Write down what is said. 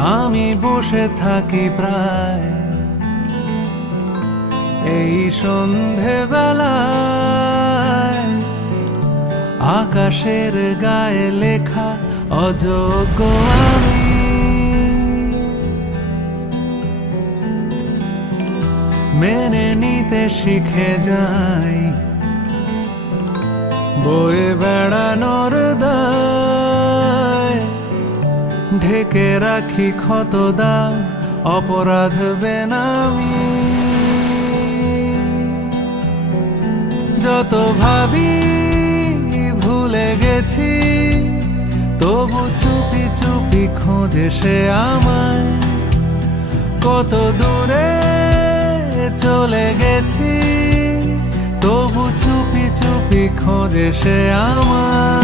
আমি বসে থাকি প্রায় এই সন্ধেবেলায়, আকাশের গায়ে লেখা অযোগ্য আমি। মেনে নিতে শিখে যাই বয়ে বেড়ানোর দায়, ঢেকে রাখি ক্ষত দাগ অপরাধ বেনামি। যত ভাবি ভুলে গেছি, তবু চুপি চুপি খোঁজে সে আমায়। কত দূরে চলে গেছি, তবু চুপি চুপি খোঁজে সে আমায়।